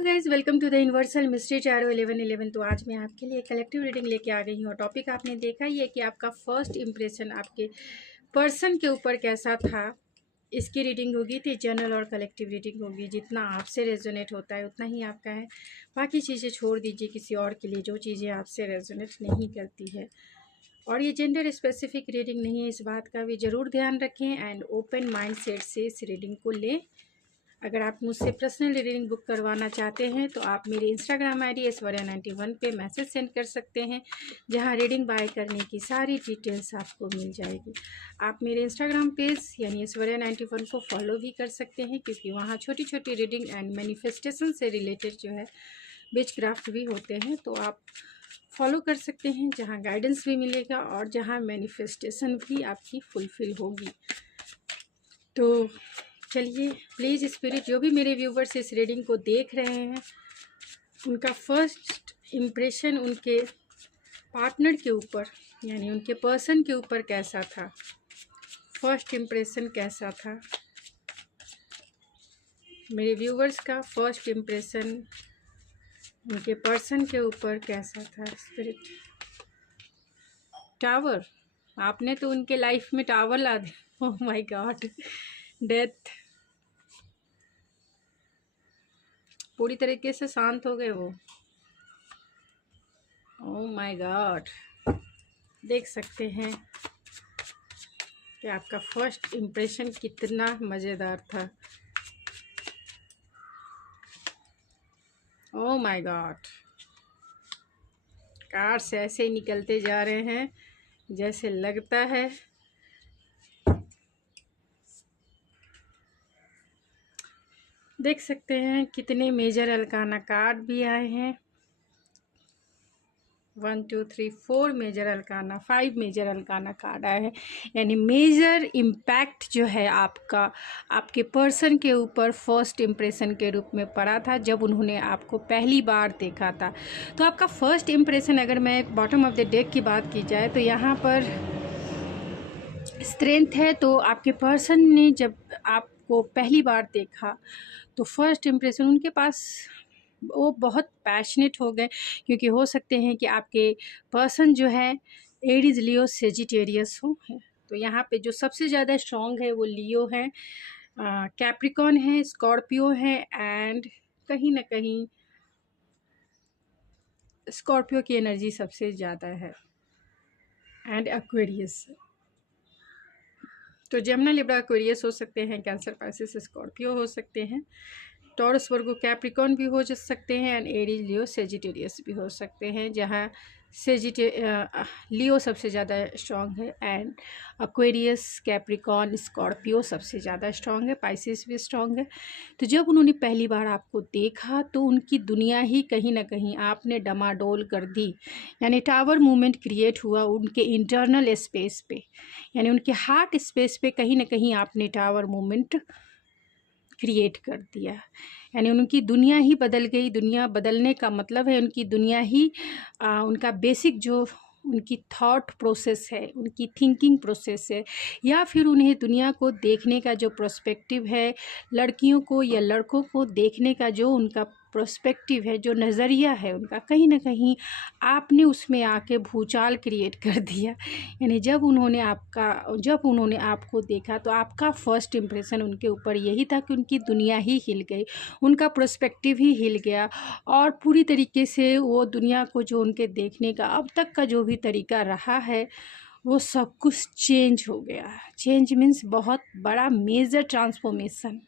Hello guys, welcome to the universal mystery tarot 1111। तो आज मैं आपके लिए कलेक्टिव रीडिंग लेके आ गई हूँ। टॉपिक आपने देखा ही है कि आपका फर्स्ट इम्प्रेशन आपके पर्सन के ऊपर कैसा था। इसकी रीडिंग होगी थी जनरल और कलेक्टिव रीडिंग होगी। जितना आपसे रेजोनेट होता है उतना ही आपका है। बाकी चीज़ें छोड़ दीजिए किसी और के लिए, जो चीज़ें आपसे रेजोनेट नहीं करती है। और ये जेंडर स्पेसिफिक रीडिंग नहीं है, इस बात का भी ज़रूर ध्यान रखें एंड ओपन माइंड सेट से इस रीडिंग को लें। अगर आप मुझसे पर्सनल रीडिंग बुक करवाना चाहते हैं तो आप मेरे इंस्टाग्राम आईडी ऐश्वर्या91 पे मैसेज सेंड कर सकते हैं, जहां रीडिंग बाय करने की सारी डिटेल्स आपको मिल जाएगी। आप मेरे इंस्टाग्राम पेज यानी ऐश्वर्या91 को फॉलो भी कर सकते हैं, क्योंकि वहां छोटी छोटी रीडिंग एंड मैनिफेस्टेशन से रिलेटेड जो है विच क्राफ्ट भी होते हैं, तो आप फॉलो कर सकते हैं, जहाँ गाइडेंस भी मिलेगा और जहाँ मैनिफेस्टेशन भी आपकी फुलफ़िल होगी। तो चलिए, प्लीज़ स्पिरिट, जो भी मेरे व्यूवर्स इस रीडिंग को देख रहे हैं, उनका फर्स्ट इम्प्रेशन उनके पार्टनर के ऊपर यानी उनके पर्सन के ऊपर कैसा था। फर्स्ट इम्प्रेशन कैसा था मेरे व्यूवर्स का, फर्स्ट इम्प्रेशन उनके पर्सन के ऊपर कैसा था। स्पिरिट, टावर, आपने तो उनके लाइफ में टावर ला दिया। Oh my God. डेथ, पूरी तरीके से शांत हो गए वो। Oh my God. देख सकते हैं कि आपका फर्स्ट इम्प्रेशन कितना मज़ेदार था। Oh my God. कार्ड्स ऐसे ही निकलते जा रहे हैं जैसे लगता है देख सकते हैं कितने मेजर अरकाना कार्ड भी आए हैं। 1 2 3 4 major arcana, 5 major arcana card आए हैं। यानी मेजर इम्पैक्ट जो है आपका आपके पर्सन के ऊपर फर्स्ट इम्प्रेशन के रूप में पड़ा था, जब उन्होंने आपको पहली बार देखा था। तो आपका फर्स्ट इम्प्रेशन, अगर मैं बॉटम ऑफ द डेक की बात की जाए तो यहाँ पर स्ट्रेंथ है। तो आपके पर्सन ने जब आपको पहली बार देखा तो फर्स्ट इम्प्रेशन उनके पास वो बहुत पैशनेट हो गए, क्योंकि हो सकते हैं कि आपके पर्सन जो है एरीज, लियो, सेजिटेरियस हो। तो यहाँ पे जो सबसे ज़्यादा स्ट्रॉन्ग है वो लियो है, कैप्रिकॉन है, स्कॉर्पियो है एंड कहीं ना कहीं स्कॉर्पियो की एनर्जी सबसे ज़्यादा है एंड एक्वेरियस। तो जमुना, लिब्रा, एक्वेरियस हो सकते हैं, कैंसर, पाइसेस, स्कॉर्पियो हो सकते हैं, टॉरस, वर्गो, कैप्रिकॉन भी हो सकते हैं एंड एरीज, लियो, सेजिटेरियस भी हो सकते हैं, जहाँ लियो सबसे ज़्यादा स्ट्रॉन्ग है एंड एक्वेरियस, कैप्रिकॉन, स्कॉर्पियो सबसे ज़्यादा स्ट्रॉन्ग है, पाइसेस भी स्ट्रॉन्ग है। तो जब उन्होंने पहली बार आपको देखा तो उनकी दुनिया ही कहीं ना कहीं आपने डमाडोल कर दी। यानी टावर मूवमेंट क्रिएट हुआ उनके इंटरनल स्पेस पे, यानी उनके हार्ट स्पेस पे कहीं ना कहीं आपने टावर मूवमेंट क्रिएट कर दिया। यानी उनकी दुनिया ही बदल गई। दुनिया बदलने का मतलब है उनकी दुनिया ही उनका बेसिक जो उनकी थॉट प्रोसेस है, उनकी थिंकिंग प्रोसेस है, या फिर उन्हें दुनिया को देखने का जो पर्सपेक्टिव है, लड़कियों को या लड़कों को देखने का जो उनका पर्सपेक्टिव है, जो नज़रिया है उनका, कहीं ना कहीं आपने उसमें आके भूचाल क्रिएट कर दिया। यानी जब उन्होंने आपको देखा तो आपका फर्स्ट इम्प्रेशन उनके ऊपर यही था कि उनकी दुनिया ही हिल गई, उनका पर्सपेक्टिव ही हिल गया, और पूरी तरीके से वो दुनिया को जो उनके देखने का अब तक का जो भी तरीका रहा है वो सब कुछ चेंज हो गया। चेंज मीन्स बहुत बड़ा major transformation,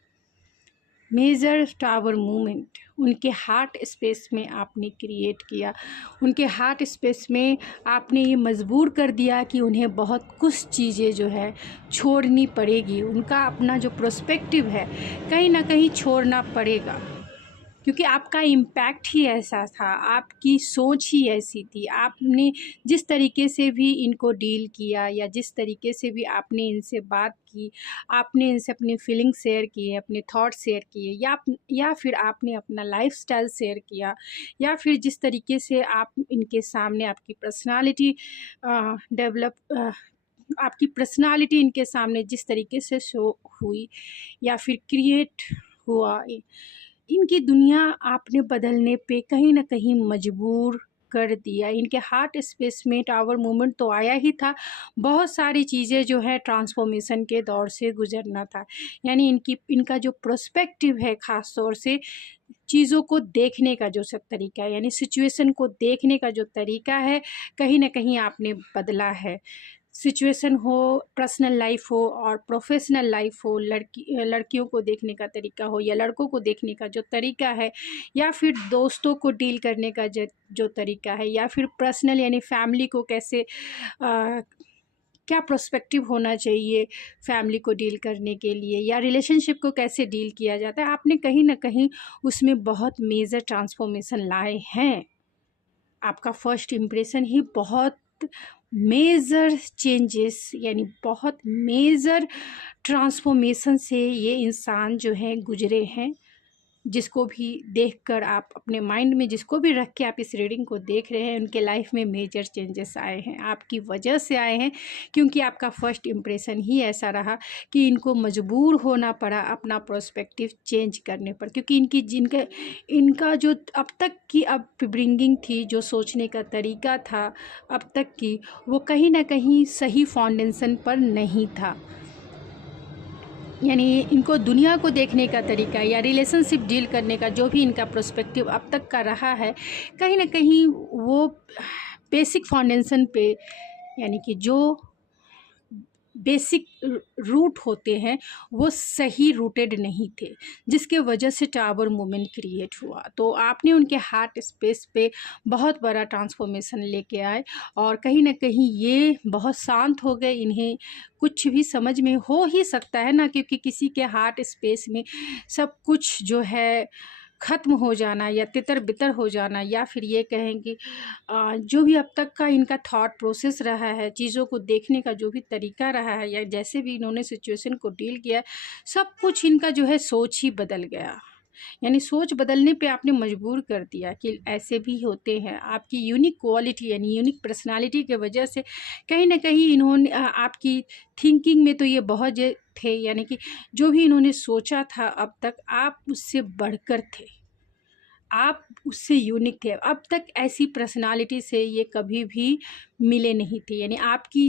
major tower movement उनके हार्ट स्पेस में आपने क्रिएट किया। उनके हार्ट स्पेस में आपने ये मजबूर कर दिया कि उन्हें बहुत कुछ चीज़ें जो है छोड़नी पड़ेगी। उनका अपना जो पर्सपेक्टिव है कहीं ना कहीं छोड़ना पड़ेगा, क्योंकि आपका इम्पैक्ट ही ऐसा था, आपकी सोच ही ऐसी थी। आपने जिस तरीके से भी इनको डील किया या जिस तरीके से भी आपने इनसे बात की, आपने इनसे अपनी फीलिंग शेयर किए, अपने थॉट शेयर किए, या फिर आपने अपना लाइफस्टाइल शेयर किया, या फिर जिस तरीके से आप इनके सामने आपकी पर्सनालिटी डेवलप आपकी पर्सनालिटी इनके सामने जिस तरीके से शो हुई या फिर क्रिएट हुआ, इनकी दुनिया आपने बदलने पे कहीं न कहीं मजबूर कर दिया। इनके हार्ट स्पेस में टावर मूवमेंट तो आया ही था, बहुत सारी चीज़ें जो है ट्रांसफॉर्मेशन के दौर से गुज़रना था। यानी इनका जो पर्सपेक्टिव है ख़ास तौर से चीज़ों को देखने का जो सब तरीका है, यानी सिचुएशन को देखने का जो तरीका है, कहीं न कहीं आपने बदला है। सिचुएशन हो, पर्सनल लाइफ हो और प्रोफेशनल लाइफ हो, लड़कियों को देखने का तरीका हो या लड़कों को देखने का जो तरीका है, या फिर दोस्तों को डील करने का जो तरीका है, या फिर पर्सनल यानी फैमिली को कैसे क्या पर्सपेक्टिव होना चाहिए फैमिली को डील करने के लिए, या रिलेशनशिप को कैसे डील किया जाता है, आपने कहीं ना कहीं उसमें बहुत मेजर ट्रांसफॉर्मेशन लाए हैं। आपका फर्स्ट इम्प्रेशन ही बहुत मेजर चेंजेस यानी बहुत मेजर ट्रांसफॉर्मेशन से ये इंसान जो है गुजरे हैं। जिसको भी देखकर आप अपने माइंड में जिसको भी रख के आप इस रीडिंग को देख रहे हैं, उनके लाइफ में मेजर चेंजेस आए हैं, आपकी वजह से आए हैं, क्योंकि आपका फर्स्ट इम्प्रेशन ही ऐसा रहा कि इनको मजबूर होना पड़ा अपना पर्सपेक्टिव चेंज करने पर। क्योंकि इनका जो अब तक की अपब्रिंगिंग थी, जो सोचने का तरीका था अब तक की, वो कहीं ना कहीं सही फाउंडेशन पर नहीं था। यानी इनको दुनिया को देखने का तरीका या रिलेशनशिप डील करने का जो भी इनका पर्सपेक्टिव अब तक का रहा है, कहीं ना कहीं वो बेसिक फाउंडेशन पे, यानी कि जो बेसिक रूट होते हैं वो सही रूटेड नहीं थे, जिसके वजह से टावर मूवमेंट क्रिएट हुआ। तो आपने उनके हार्ट स्पेस पे बहुत बड़ा ट्रांसफॉर्मेशन लेके आए और कहीं ना कहीं ये बहुत शांत हो गए। इन्हें कुछ भी समझ में हो ही सकता है ना, क्योंकि किसी के हार्ट स्पेस में सब कुछ जो है ख़त्म हो जाना या तितर बितर हो जाना, या फिर ये कहें कि जो भी अब तक का इनका थॉट प्रोसेस रहा है, चीज़ों को देखने का जो भी तरीका रहा है, या जैसे भी इन्होंने सिचुएशन को डील किया है, सब कुछ इनका जो है सोच ही बदल गया। यानी सोच बदलने पे आपने मजबूर कर दिया कि ऐसे भी होते हैं। आपकी यूनिक क्वालिटी यानी यूनिक पर्सनालिटी के वजह से कहीं ना कहीं इन्होंने आपकी थिंकिंग में तो ये बहुत थे, यानी कि जो भी इन्होंने सोचा था अब तक, आप उससे बढ़कर थे, आप उससे यूनिक थे। अब तक ऐसी पर्सनालिटी से ये कभी भी मिले नहीं थे। यानी आपकी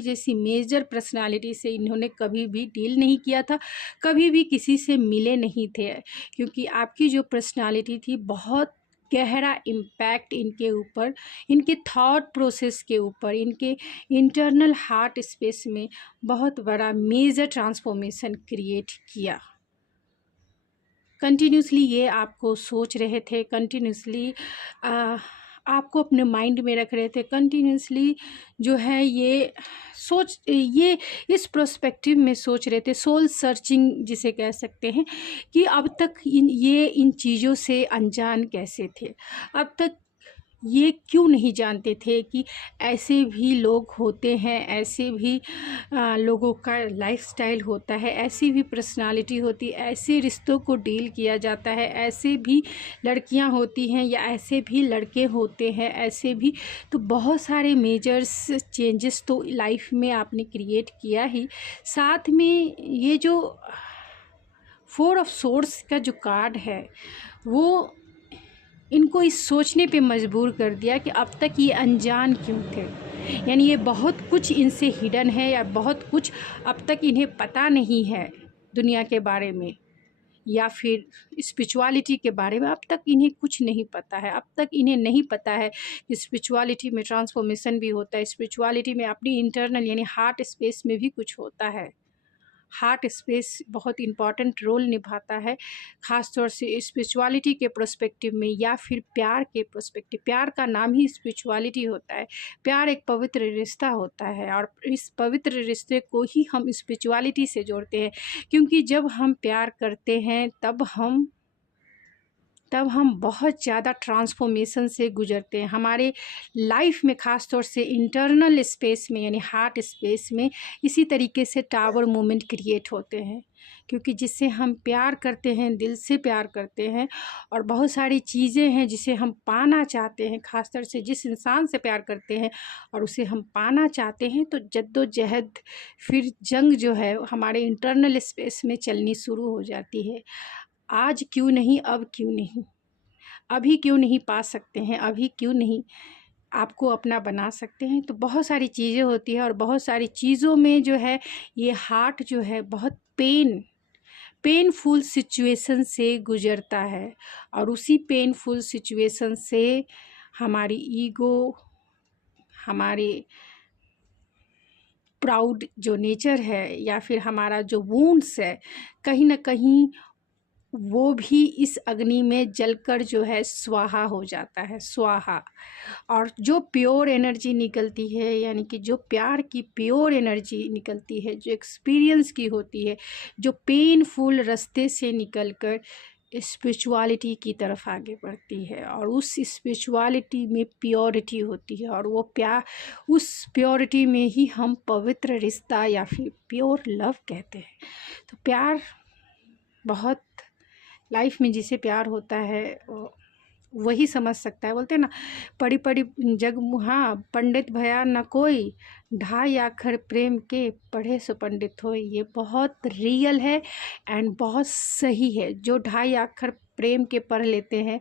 जैसी मेजर पर्सनालिटी से इन्होंने कभी भी डील नहीं किया था, कभी भी किसी से मिले नहीं थे, क्योंकि आपकी जो पर्सनालिटी थी बहुत गहरा इम्पैक्ट इनके ऊपर, इनके थॉट प्रोसेस के ऊपर, इनके इंटरनल हार्ट स्पेस में बहुत बड़ा मेजर ट्रांसफॉर्मेशन क्रिएट किया। कंटिन्यूसली ये आपको सोच रहे थे, कंटिन्यूसली आपको अपने माइंड में रख रहे थे, कंटिन्यूसली जो है ये इस प्रोस्पेक्टिव में सोच रहे थे, सोल सर्चिंग जिसे कह सकते हैं, कि अब तक इन चीज़ों से अनजान कैसे थे, अब तक ये क्यों नहीं जानते थे कि ऐसे भी लोग होते हैं, ऐसे भी लोगों का लाइफस्टाइल होता है, ऐसी भी पर्सनालिटी होती है, ऐसे रिश्तों को डील किया जाता है, ऐसे भी लड़कियां होती हैं या ऐसे भी लड़के होते हैं, ऐसे भी। तो बहुत सारे मेजर्स चेंजेस तो लाइफ में आपने क्रिएट किया ही, साथ में ये जो 4 ऑफ सोर्स का जो कार्ड है वो इनको इस सोचने पे मजबूर कर दिया कि अब तक ये अनजान क्यों थे। यानी ये बहुत कुछ इनसे हिडन है, या बहुत कुछ अब तक इन्हें पता नहीं है दुनिया के बारे में, या फिर स्पिरिचुअलिटी के बारे में अब तक इन्हें कुछ नहीं पता है। अब तक इन्हें नहीं पता है कि स्पिरिचुअलिटी में ट्रांसफॉर्मेशन भी होता है, स्पिरिचुअलिटी में अपनी इंटरनल यानी हार्ट स्पेस में भी कुछ होता है। हार्ट स्पेस बहुत इम्पॉर्टेंट रोल निभाता है, ख़ास तौर से स्पिरिचुअलिटी के पर्सपेक्टिव में, या फिर प्यार के पर्सपेक्टिव। प्यार का नाम ही स्पिरिचुअलिटी होता है। प्यार एक पवित्र रिश्ता होता है और इस पवित्र रिश्ते को ही हम स्पिरिचुअलिटी से जोड़ते हैं, क्योंकि जब हम प्यार करते हैं तब हम बहुत ज़्यादा ट्रांसफॉर्मेशन से गुजरते हैं। हमारे लाइफ में ख़ास तौर से इंटरनल स्पेस में यानी हार्ट स्पेस में इसी तरीके से टावर मूवमेंट क्रिएट होते हैं, क्योंकि जिससे हम प्यार करते हैं, दिल से प्यार करते हैं, और बहुत सारी चीज़ें हैं जिसे हम पाना चाहते हैं, ख़ास तौर से जिस इंसान से प्यार करते हैं और उसे हम पाना चाहते हैं, तो जद्दोजहद फिर जंग जो है हमारे इंटरनल स्पेस में चलनी शुरू हो जाती है। आज क्यों नहीं, अब क्यों नहीं, अभी क्यों नहीं पा सकते हैं, अभी क्यों नहीं आपको अपना बना सकते हैं। तो बहुत सारी चीज़ें होती हैं और बहुत सारी चीज़ों में जो है ये हार्ट जो है बहुत पेनफुल सिचुएशन से गुजरता है, और उसी पेनफुल सिचुएशन से हमारी ईगो, हमारे प्राउड जो नेचर है, या फिर हमारा जो वुंड्स है, कहीं ना कहीं वो भी इस अग्नि में जलकर जो है स्वाहा हो जाता है, स्वाहा। और जो प्योर एनर्जी निकलती है, यानी कि जो प्यार की प्योर एनर्जी निकलती है, जो एक्सपीरियंस की होती है, जो पेनफुल रास्ते से निकलकर स्पिरिचुअलिटी की तरफ आगे बढ़ती है, और उस स्पिरिचुअलिटी में प्योरिटी होती है, और वो प्यार, उस प्योरिटी में ही हम पवित्र रिश्ता या फिर प्योर लव कहते हैं। तो प्यार बहुत, लाइफ में जिसे प्यार होता है वही समझ सकता है। बोलते हैं ना, पड़ी पड़ी जग मुहा पंडित भया न कोई, ढाई आखर प्रेम के पढ़े सो पंडित होय। ये बहुत रियल है एंड बहुत सही है। जो ढाई आखर प्रेम के पढ़ लेते हैं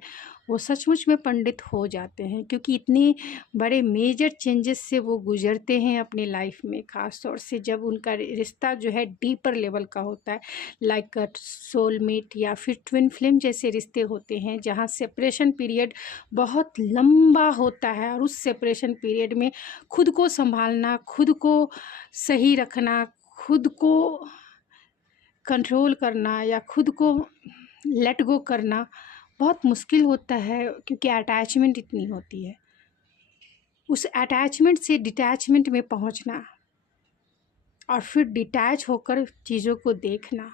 वो सचमुच में पंडित हो जाते हैं, क्योंकि इतने बड़े मेजर चेंजेस से वो गुजरते हैं अपनी लाइफ में, ख़ास तौर से जब उनका रिश्ता जो है डीपर लेवल का होता है, लाइक सोलमेट या फिर ट्विन फ्लेम जैसे रिश्ते होते हैं, जहाँ सेपरेशन पीरियड बहुत लंबा होता है, और उस सेपरेशन पीरियड में खुद को संभालना, खुद को सही रखना, खुद को कंट्रोल करना या खुद को लेट गो करना बहुत मुश्किल होता है, क्योंकि अटैचमेंट इतनी होती है। उस अटैचमेंट से डिटैचमेंट में पहुंचना और फिर डिटैच होकर चीज़ों को देखना,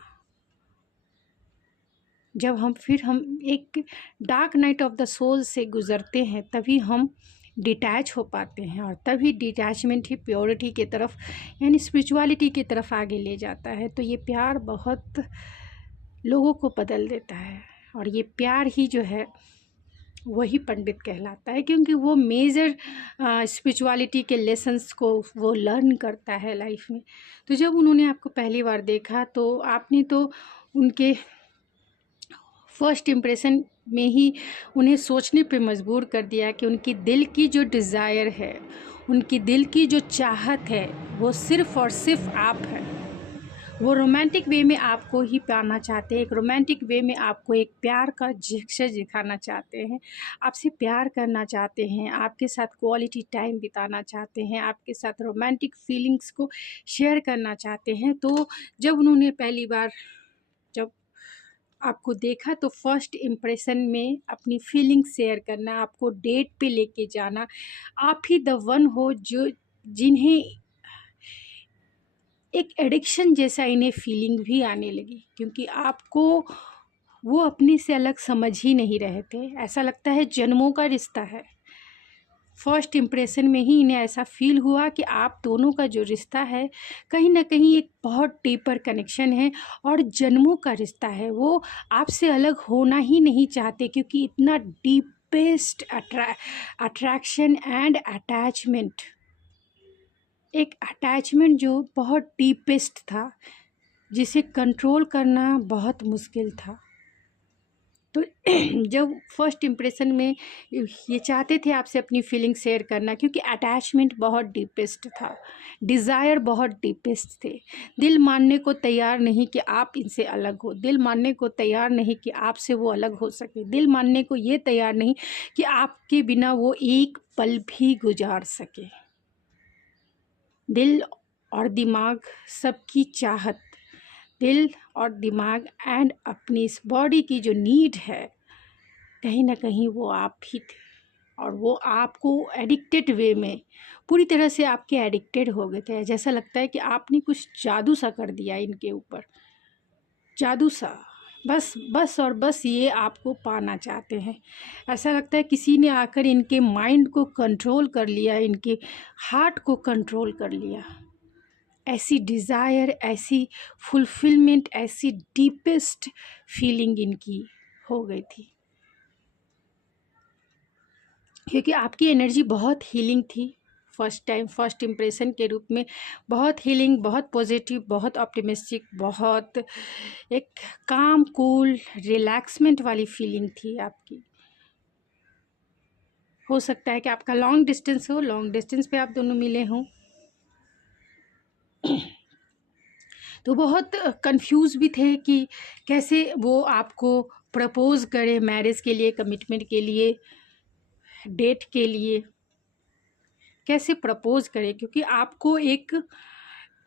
जब हम एक dark night of the soul से गुज़रते हैं, तभी हम डिटैच हो पाते हैं, और तभी डिटैचमेंट ही प्योरिटी की तरफ यानी स्पिरिचुअलिटी की तरफ आगे ले जाता है। तो ये प्यार बहुत लोगों को बदल देता है, और ये प्यार ही जो है वही पंडित कहलाता है, क्योंकि वो मेजर स्पिरिचुअलिटी के लेसन्स को वो लर्न करता है लाइफ में। तो जब उन्होंने आपको पहली बार देखा तो आपने तो उनके फर्स्ट इम्प्रेशन में ही उन्हें सोचने पे मजबूर कर दिया कि उनकी दिल की जो डिज़ायर है, उनकी दिल की जो चाहत है, वो सिर्फ़ और सिर्फ आप है। वो रोमांटिक वे में आपको ही पाना चाहते हैं, एक रोमांटिक वे में आपको एक प्यार का जेस्चर दिखाना चाहते हैं, आपसे प्यार करना चाहते हैं, आपके साथ क्वालिटी टाइम बिताना चाहते हैं, आपके साथ रोमांटिक फीलिंग्स को शेयर करना चाहते हैं। तो जब उन्होंने पहली बार जब आपको देखा तो फर्स्ट इम्प्रेशन में अपनी फीलिंग शेयर करना, आपको डेट पे लेके जाना, आप ही द वन हो जो जिन्हें एक एडिक्शन जैसा इन्हें फीलिंग भी आने लगी, क्योंकि आपको वो अपने से अलग समझ ही नहीं रहे थे। ऐसा लगता है जन्मों का रिश्ता है। फर्स्ट इम्प्रेशन में ही इन्हें ऐसा फील हुआ कि आप दोनों का जो रिश्ता है कहीं ना कहीं एक बहुत डीपर कनेक्शन है, और जन्मों का रिश्ता है। वो आपसे अलग होना ही नहीं चाहते, क्योंकि इतना डीपेस्ट अट्रैक्शन एंड अटैचमेंट, एक अटैचमेंट जो बहुत डीपेस्ट था, जिसे कंट्रोल करना बहुत मुश्किल था। तो जब फर्स्ट इम्प्रेशन में ये चाहते थे आपसे अपनी फीलिंग शेयर करना, क्योंकि अटैचमेंट बहुत डीपेस्ट था, डिज़ायर बहुत डीपेस्ट थे। दिल मानने को तैयार नहीं कि आप इनसे अलग हो, दिल मानने को तैयार नहीं कि आपसे वो अलग हो सके, दिल मानने को ये तैयार नहीं कि आपके बिना वो एक पल भी गुजार सके। दिल और दिमाग सबकी चाहत, दिल और दिमाग एंड अपनी इस बॉडी की जो नीड है, कहीं ना कहीं वो आप ही थे, और वो आपको एडिक्टेड वे में पूरी तरह से आपके एडिक्टेड हो गए थे। जैसा लगता है कि आपने कुछ जादू सा कर दिया इनके ऊपर, जादू सा, बस बस और बस ये आपको पाना चाहते हैं। ऐसा लगता है किसी ने आकर इनके माइंड को कंट्रोल कर लिया, इनके हार्ट को कंट्रोल कर लिया। ऐसी डिज़ायर, ऐसी फुलफिलमेंट, ऐसी डीपेस्ट फीलिंग इनकी हो गई थी, क्योंकि आपकी एनर्जी बहुत हीलिंग थी, फर्स्ट टाइम फर्स्ट इम्प्रेशन के रूप में बहुत हीलिंग, बहुत पॉजिटिव, बहुत ऑप्टिमिस्टिक, बहुत एक काम, कूल, रिलैक्समेंट वाली फीलिंग थी आपकी। हो सकता है कि आपका लॉन्ग डिस्टेंस हो, लॉन्ग डिस्टेंस पे आप दोनों मिले हों, तो बहुत कंफ्यूज भी थे कि कैसे वो आपको प्रपोज करे मैरिज के लिए, कमिटमेंट के लिए, डेट के लिए कैसे प्रपोज करे, क्योंकि आपको एक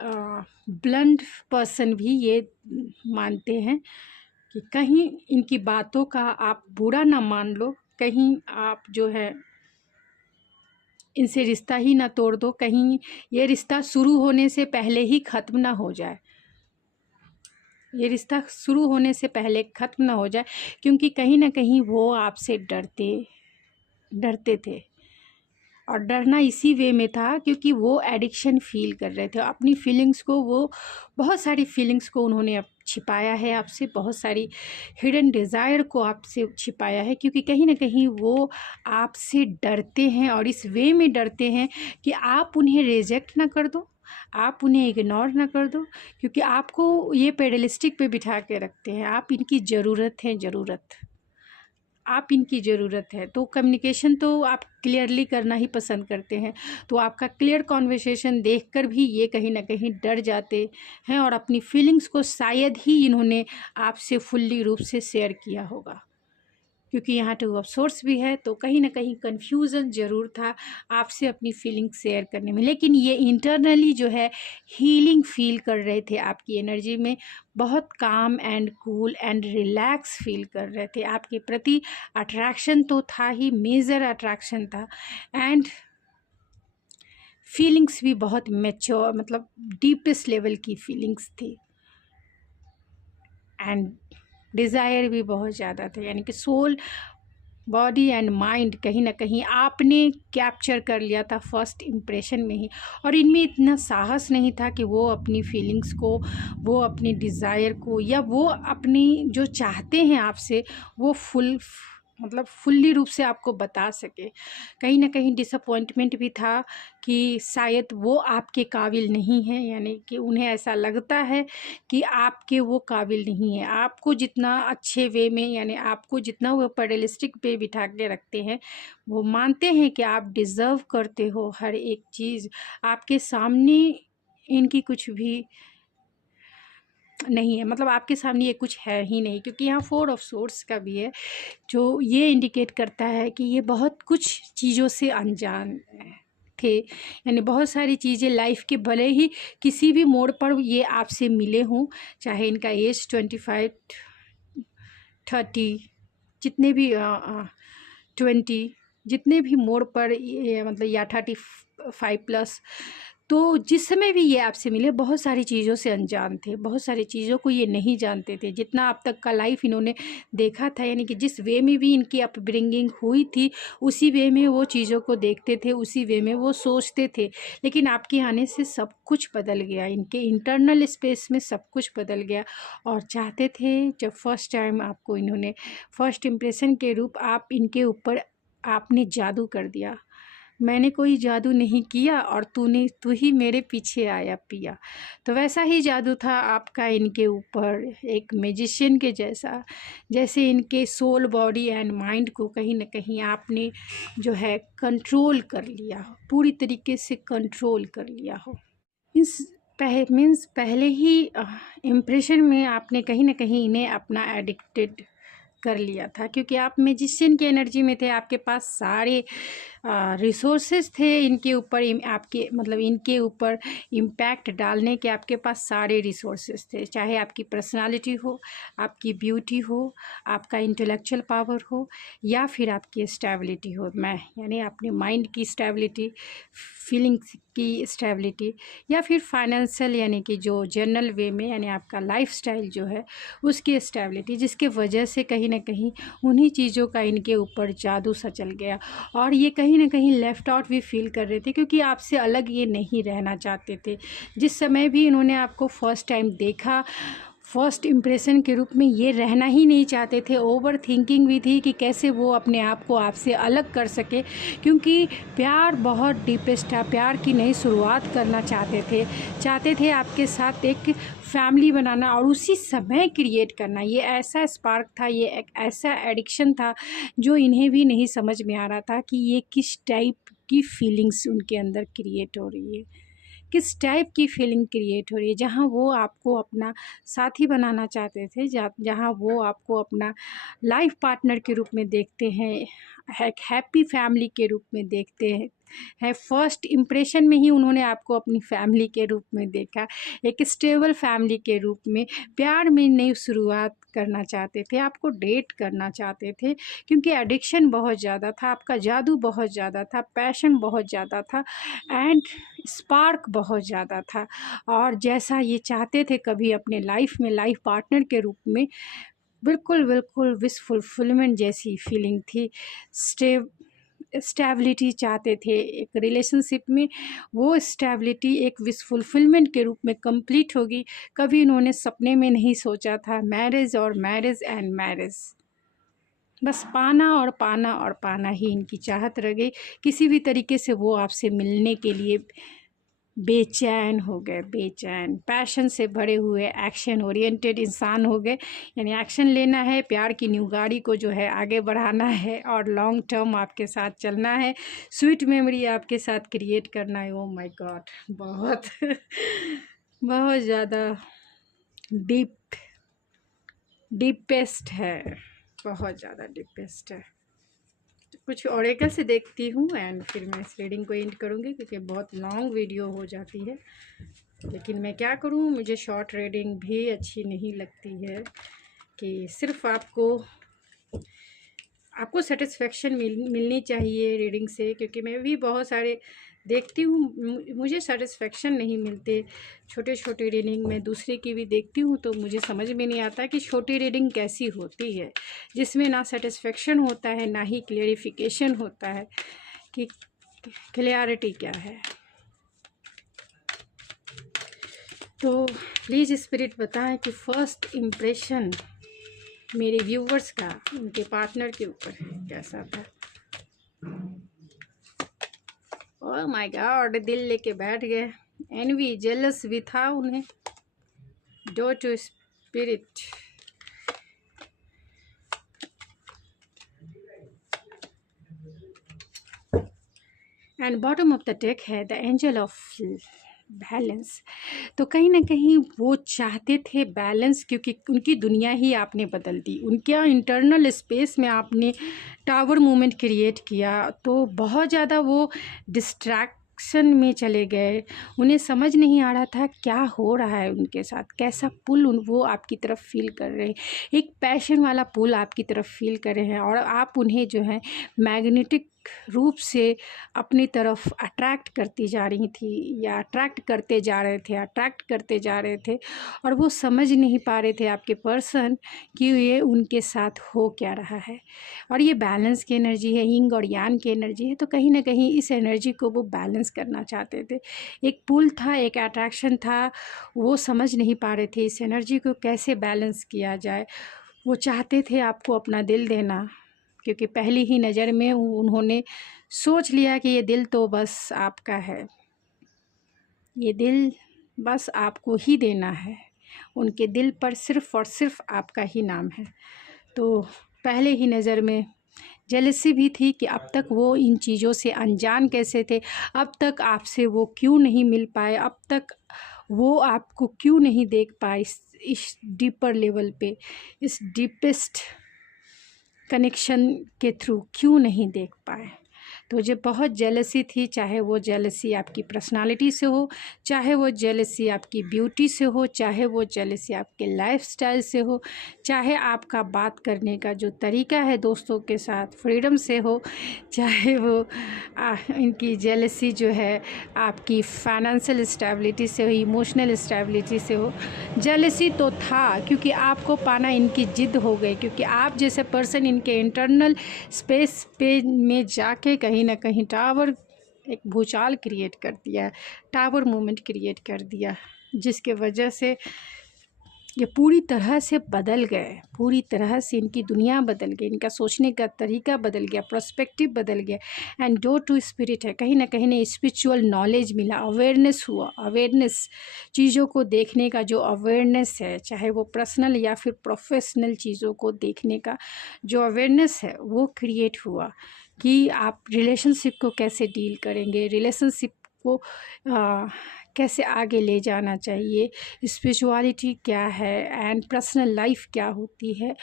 ब्लंट पर्सन भी ये मानते हैं कि कहीं इनकी बातों का आप बुरा ना मान लो, कहीं आप जो है इनसे रिश्ता ही ना तोड़ दो, कहीं ये रिश्ता शुरू होने से पहले ही ख़त्म ना हो जाए, ये रिश्ता शुरू होने से पहले ख़त्म ना हो जाए, क्योंकि कहीं ना कहीं वो आपसे डरते थे। और डरना इसी वे में था क्योंकि वो एडिक्शन फील कर रहे थे अपनी फीलिंग्स को, वो बहुत सारी फीलिंग्स को उन्होंने अब छिपाया है आपसे, बहुत सारी हिडन डिज़ायर को आपसे छिपाया है, क्योंकि कहीं ना कहीं वो आपसे डरते हैं और इस वे में डरते हैं कि आप उन्हें रिजेक्ट ना कर दो, आप उन्हें इग्नोर ना कर दो, क्योंकि आपको ये पेडलिस्टिक पे बिठा के रखते हैं। आप इनकी ज़रूरत है, आप इनकी ज़रूरत है। तो कम्युनिकेशन तो आप क्लियरली करना ही पसंद करते हैं, तो आपका क्लियर कॉन्वर्सेशन देखकर भी ये कहीं ना कहीं डर जाते हैं और अपनी फीलिंग्स को शायद ही इन्होंने आपसे फुल्ली रूप से शेयर किया होगा, क्योंकि यहाँ टू ऑफ सोर्स भी है, तो कहीं ना कहीं कन्फ्यूज़न ज़रूर था आपसे अपनी फीलिंग शेयर करने में। लेकिन ये इंटरनली जो है हीलिंग फील कर रहे थे, आपकी एनर्जी में बहुत काम and cool and relax feel कर रहे थे। आपके प्रति अट्रैक्शन तो था ही, मेजर अट्रैक्शन था, एंड फीलिंग्स भी बहुत मैच्योर, मतलब डीपेस्ट लेवल की फीलिंग्स थी, एंड डिज़ायर भी बहुत ज़्यादा था, यानी कि सोल, बॉडी एंड माइंड कहीं ना कहीं आपने कैप्चर कर लिया था फर्स्ट इम्प्रेशन में ही। और इनमें इतना साहस नहीं था कि वो अपनी फीलिंग्स को, वो अपनी डिज़ायर को, या वो अपनी जो चाहते हैं आपसे वो फुल्ली रूप से आपको बता सके। कहीं ना कहीं डिसअपॉइंटमेंट भी था कि शायद वो आपके काबिल नहीं है, यानी कि उन्हें ऐसा लगता है कि आपके वो काबिल नहीं है। आपको जितना अच्छे वे में, यानी आपको जितना वो पेडलिस्टिक पे बिठा के रखते हैं, वो मानते हैं कि आप डिज़र्व करते हो हर एक चीज़। आपके सामने इनकी कुछ भी नहीं है, मतलब आपके सामने ये कुछ है ही नहीं, क्योंकि यहाँ 4 ऑफ सोर्स का भी है, जो ये इंडिकेट करता है कि ये बहुत कुछ चीज़ों से अनजान थे, यानी बहुत सारी चीज़ें लाइफ के भले ही किसी भी मोड़ पर ये आपसे मिले हों, चाहे इनका एज 25, 30, जितने भी 20, जितने भी मोड़ पर ये, मतलब या 35 प्लस, तो जिस समय भी ये आपसे मिले बहुत सारी चीज़ों से अनजान थे, बहुत सारी चीज़ों को ये नहीं जानते थे। जितना अब तक का लाइफ इन्होंने देखा था, यानी कि जिस वे में भी इनकी अपब्रिंगिंग हुई थी, उसी वे में वो चीज़ों को देखते थे, उसी वे में वो सोचते थे। लेकिन आपके आने से सब कुछ बदल गया, इनके इंटरनल स्पेस में सब कुछ बदल गया। और चाहते थे जब फर्स्ट टाइम आपको इन्होंने फर्स्ट इम्प्रेशन के रूप आप इनके ऊपर आपने जादू कर दिया। मैंने कोई जादू नहीं किया और तू ही मेरे पीछे आया पिया। तो वैसा ही जादू था आपका इनके ऊपर, एक मैजिशियन के जैसा, जैसे इनके सोल, बॉडी एंड माइंड को कहीं ना कहीं आपने जो है कंट्रोल कर लिया हो, पूरी तरीके से कंट्रोल कर लिया हो। मीन्स पहले ही इम्प्रेशन में आपने कहीं ना कहीं इन्हें अपना एडिक्टेड कर लिया था, क्योंकि आप मैजिशियन की एनर्जी में थे, आपके पास सारे रिसोर्सेज थे इनके ऊपर, आपके मतलब इनके ऊपर इम्पैक्ट डालने के आपके पास सारे रिसोर्सेज थे, चाहे आपकी पर्सनालिटी हो, आपकी ब्यूटी हो, आपका इंटेलेक्चुअल पावर हो, या फिर आपकी स्टेबिलिटी हो, यानी अपने माइंड की स्टेबिलिटी, फीलिंग्स की स्टेबिलिटी, या फिर फाइनेंशियल, यानी कि जो जनरल वे में, यानी आपका लाइफस्टाइल जो है उसकी स्टेबिलिटी, जिसके वजह से कहीं ना कहीं उन्हीं चीज़ों का इनके ऊपर जादू सा चल गया। और ये कहीं ना कहीं लेफ़्ट आउट भी फील कर रहे थे, क्योंकि आपसे अलग ये नहीं रहना चाहते थे। जिस समय भी इन्होंने आपको फर्स्ट टाइम देखा, फर्स्ट इम्प्रेशन के रूप में ये रहना ही नहीं चाहते थे। ओवर थिंकिंग भी थी कि कैसे वो अपने आप को आपसे अलग कर सके, क्योंकि प्यार बहुत डीपेस्ट था। प्यार की नई शुरुआत करना चाहते थे आपके साथ एक फैमिली बनाना और उसी समय क्रिएट करना। ये ऐसा स्पार्क था, ये एक ऐसा एडिक्शन था जो इन्हें भी नहीं समझ में आ रहा था कि ये किस टाइप की फीलिंग्स उनके अंदर क्रिएट हो रही है, किस टाइप की फीलिंग क्रिएट हो रही है। जहाँ वो आपको अपना साथी बनाना चाहते थे, जहाँ वो आपको अपना लाइफ पार्टनर के रूप में देखते हैं, एक हैप्पी फैमिली के रूप में देखते हैं। फर्स्ट इम्प्रेशन में ही उन्होंने आपको अपनी फैमिली के रूप में देखा, एक स्टेबल फैमिली के रूप में। प्यार में नई शुरुआत करना चाहते थे, आपको डेट करना चाहते थे, क्योंकि एडिक्शन बहुत ज़्यादा था, आपका जादू बहुत ज़्यादा था, पैशन बहुत ज़्यादा था एंड स्पार्क बहुत ज़्यादा था। और जैसा ये चाहते थे कभी अपने लाइफ में लाइफ पार्टनर के रूप में, बिल्कुल बिल्कुल विश फुलफिलमेंट जैसी फीलिंग थी। स्टेबिलिटी चाहते थे एक रिलेशनशिप में, वो स्टेबिलिटी एक विश फुलफिलमेंट के रूप में कंप्लीट होगी। कभी इन्होंने सपने में नहीं सोचा था मैरिज और मैरिज एंड मैरिज। बस पाना और पाना और पाना ही इनकी चाहत रह गई। किसी भी तरीके से वो आपसे मिलने के लिए बेचैन हो गए, बेचैन, पैशन से भरे हुए एक्शन ओरिएंटेड इंसान हो गए। यानी एक्शन लेना है, प्यार की न्यू गाड़ी को जो है आगे बढ़ाना है और लॉन्ग टर्म आपके साथ चलना है, स्वीट मेमोरी आपके साथ क्रिएट करना है। ओ माय गॉड, बहुत बहुत ज़्यादा डीपेस्ट है, बहुत ज़्यादा डीपेस्ट है। कुछ ओरेकल से देखती हूँ एंड फिर मैं इस रीडिंग को एंड करूँगी, क्योंकि बहुत लॉन्ग वीडियो हो जाती है। लेकिन मैं क्या करूँ, मुझे शॉर्ट रीडिंग भी अच्छी नहीं लगती है कि सिर्फ आपको सेटिस्फेक्शन मिलनी चाहिए रीडिंग से, क्योंकि मैं भी बहुत सारे देखती हूँ, मुझे सेटिस्फेक्शन नहीं मिलते। छोटे छोटे रीडिंग मैं दूसरे की भी देखती हूँ तो मुझे समझ में नहीं आता कि छोटी रीडिंग कैसी होती है, जिसमें ना सेटिस्फेक्शन होता है ना ही क्लियरिफिकेशन होता है कि क्लियरिटी क्या है। तो प्लीज़ स्पिरिट बताएं कि फर्स्ट इम्प्रेशन मेरे व्यूवर्स का उनके पार्टनर के ऊपर कैसा था। ओह माय गॉड, दिल लेके बैठ गए। एनवी, जेलस भी था उन्हें। Do to spirit, and bottom of the deck है द एंजल ऑफ बैलेंस। तो कहीं ना कहीं वो चाहते थे बैलेंस, क्योंकि उनकी दुनिया ही आपने बदल दी। उनके इंटरनल स्पेस में आपने टावर मूवमेंट क्रिएट किया, तो बहुत ज़्यादा वो डिस्ट्रैक्शन में चले गए। उन्हें समझ नहीं आ रहा था क्या हो रहा है उनके साथ, कैसा पुल वो आपकी तरफ फील कर रहे हैं। एक पैशन वाला पुल आपकी तरफ फील कर रहे हैं और आप उन्हें जो है मैग्नेटिक रूप से अपनी तरफ अट्रैक्ट करती जा रही थी, या अट्रैक्ट करते जा रहे थे और वो समझ नहीं पा रहे थे आपके पर्सन कि ये उनके साथ हो क्या रहा है। और ये बैलेंस की एनर्जी है, यिंग और यांग की एनर्जी है, तो कहीं ना कहीं इस एनर्जी को वो बैलेंस करना चाहते थे। एक पुल था, एक अट्रैक्शन था, वो समझ नहीं पा रहे थे इस एनर्जी को कैसे बैलेंस किया जाए। वो चाहते थे आपको अपना दिल देना, क्योंकि पहली ही नज़र में उन्होंने सोच लिया कि ये दिल तो बस आपका है, ये दिल बस आपको ही देना है। उनके दिल पर सिर्फ़ और सिर्फ आपका ही नाम है। तो पहले ही नज़र में जेलसी भी थी कि अब तक वो इन चीज़ों से अनजान कैसे थे, अब तक आपसे वो क्यों नहीं मिल पाए, अब तक वो आपको क्यों नहीं देख पाए इस डीपर लेवल पे, इस डीपेस्ट कनेक्शन के थ्रू क्यों नहीं देख पाए। तो मुझे बहुत जेलसी थी, चाहे वो जेलसी आपकी पर्सनालिटी से हो, चाहे वो जेलसी आपकी ब्यूटी से हो, चाहे वो जेलसी आपके लाइफस्टाइल से हो, चाहे आपका बात करने का जो तरीका है दोस्तों के साथ फ्रीडम से हो, चाहे वो इनकी जेलसी जो है आपकी फाइनेंशियल स्टेबिलिटी से हो, इमोशनल स्टेबिलिटी से हो। जेलसी तो था क्योंकि आपको पाना इनकी जिद हो गई, क्योंकि आप जैसे पर्सन इनके इंटरनल स्पेस पे में जाके कहीं ना कहीं टावर एक भूचाल क्रिएट कर दिया, टावर मूवमेंट क्रिएट कर दिया, जिसके वजह से ये पूरी तरह से बदल गए, पूरी तरह से इनकी दुनिया बदल गई, इनका सोचने का तरीका बदल गया, पर्सपेक्टिव बदल गया। एंड डोर टू स्पिरिट है, कहीं ना कहीं ने स्पिरिचुअल नॉलेज मिला, अवेयरनेस हुआ, अवेयरनेस, चीज़ों को देखने का जो अवेयरनेस है, चाहे वो पर्सनल या फिर प्रोफेशनल चीज़ों को देखने का जो अवेयरनेस है वो क्रिएट हुआ कि आप रिलेशनशिप को कैसे डील करेंगे, रिलेशनशिप को कैसे आगे ले जाना चाहिए, स्पिरिचुअलिटी क्या है एंड पर्सनल लाइफ क्या होती है,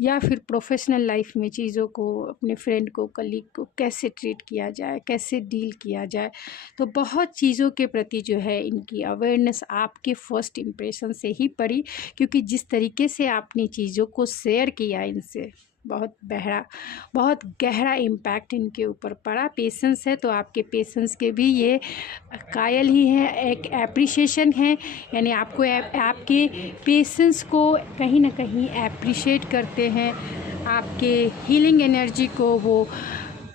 या फिर प्रोफेशनल लाइफ में चीज़ों को, अपने फ्रेंड को, कलीग को कैसे ट्रीट किया जाए, कैसे डील किया जाए। तो बहुत चीज़ों के प्रति जो है इनकी अवेयरनेस आपके फर्स्ट इम्प्रेशन से ही पड़ी, क्योंकि जिस तरीके से आपने चीज़ों को शेयर किया इनसे, बहुत गहरा इम्पैक्ट इनके ऊपर पड़ा। पेशेंस है तो आपके पेशेंस के भी ये कायल ही हैं, एक एप्रिशिएशन है, यानी आपको आपके पेशेंस को कहीं ना कहीं एप्रिशिएट करते हैं, आपके हीलिंग एनर्जी को वो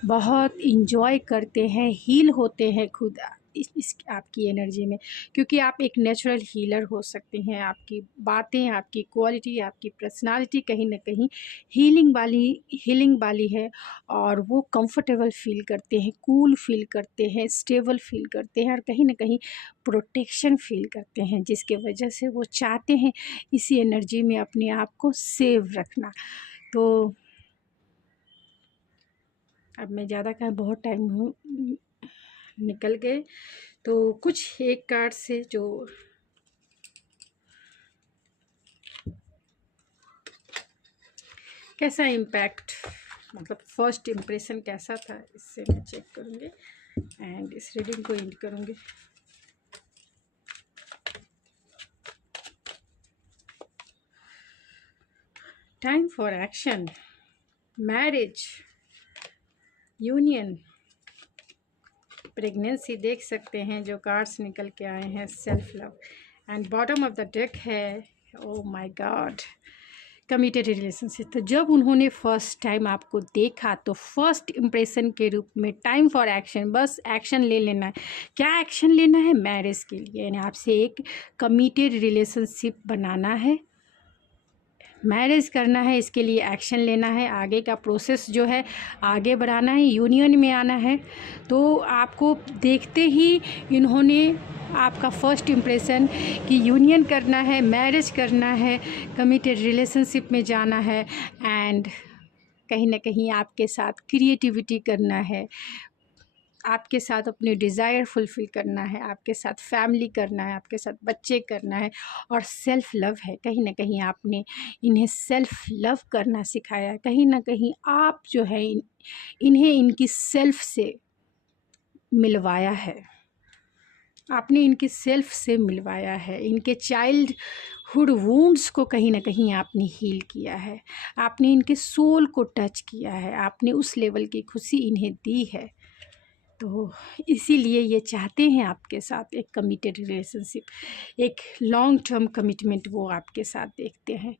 बहुत इंजॉय करते हैं, हील होते हैं खुद इस आपकी एनर्जी में, क्योंकि आप एक नेचुरल हीलर हो सकते हैं। आपकी बातें, आपकी क्वालिटी, आपकी पर्सनालिटी कहीं ना कहीं हीलिंग वाली है, और वो कंफर्टेबल फील करते हैं, कूल फील करते हैं, स्टेबल फील करते हैं, और कहीं ना कहीं प्रोटेक्शन फील करते हैं, जिसके वजह से वो चाहते हैं इसी एनर्जी में अपने आप को सेव रखना। तो अब मैं ज़्यादा कहा, बहुत टाइम निकल गए, तो कुछ एक कार्ड से जो कैसा इम्पैक्ट, मतलब फर्स्ट इम्प्रेशन कैसा था, इससे मैं चेक करूँगी एंड इस रीडिंग को एंड करूँगी। Time for action, marriage, union, pregnancy देख सकते हैं जो कार्ड्स निकल के आए हैं, self love, and bottom of the deck है, oh my god, committed relationship. तो जब उन्होंने फर्स्ट टाइम आपको देखा तो फर्स्ट इम्प्रेशन के रूप में टाइम फॉर एक्शन, बस एक्शन ले लेना है। क्या एक्शन लेना है? मैरिज के लिए, यानी आपसे एक कमिटेड रिलेशनशिप बनाना है, मैरिज करना है, इसके लिए एक्शन लेना है, आगे का प्रोसेस जो है आगे बढ़ाना है, यूनियन में आना है। तो आपको देखते ही इन्होंने आपका फर्स्ट इम्प्रेशन कि यूनियन करना है, मैरिज करना है, कमिटेड रिलेशनशिप में जाना है, एंड कहीं ना कहीं आपके साथ क्रिएटिविटी करना है, आपके साथ अपने डिज़ायर फुलफ़िल करना है, आपके साथ फैमिली करना है, आपके साथ बच्चे करना है, और सेल्फ़ लव है। कहीं ना कहीं आपने इन्हें सेल्फ़ लव करना सिखाया है, कहीं ना कहीं आप जो है इन्हें इनकी सेल्फ़ से मिलवाया है, आपने इनकी सेल्फ़ से मिलवाया है, इनके चाइल्डहुड वुंड्स को कहीं ना कहीं आपने हील किया है, आपने इनके सोल को टच किया है, आपने उस लेवल की खुशी इन्हें दी है। तो इसीलिए ये चाहते हैं आपके साथ एक कमिटेड रिलेशनशिप, एक लॉन्ग टर्म कमिटमेंट वो आपके साथ देखते हैं,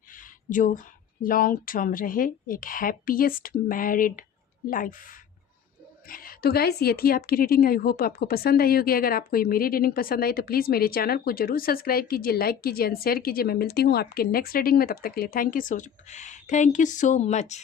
जो लॉन्ग टर्म रहे, एक हैप्पीएस्ट मैरिड लाइफ। तो गाइज़, ये थी आपकी रीडिंग। आई होप आपको पसंद आई होगी। अगर आपको ये मेरी रीडिंग पसंद आई तो प्लीज़ मेरे चैनल को ज़रूर सब्सक्राइब कीजिए, लाइक कीजिए एंड शेयर कीजिए। मैं मिलती हूँ आपके नेक्स्ट रीडिंग में, तब तक के लिए थैंक यू सो मच।